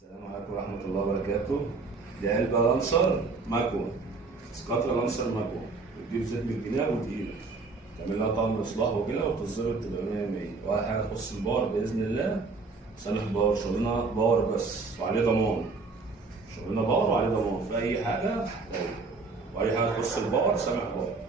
السلام عليكم ورحمة الله وبركاته. دي علبة لانسر ماكو، سكاترا لانسر ماكو. بتجيب زيت من الجنيه وتقيلة، تعمل لها طعم إصلاح وكده وتتظبط تبقى 100 100. ولا حاجة تخص الباور بإذن الله. سامح باور، شغلنا باور بس وعليه ضمان. شغلنا باور وعليه ضمان في أي حاجة. طيب. وأي حاجة تخص الباور سامح باور.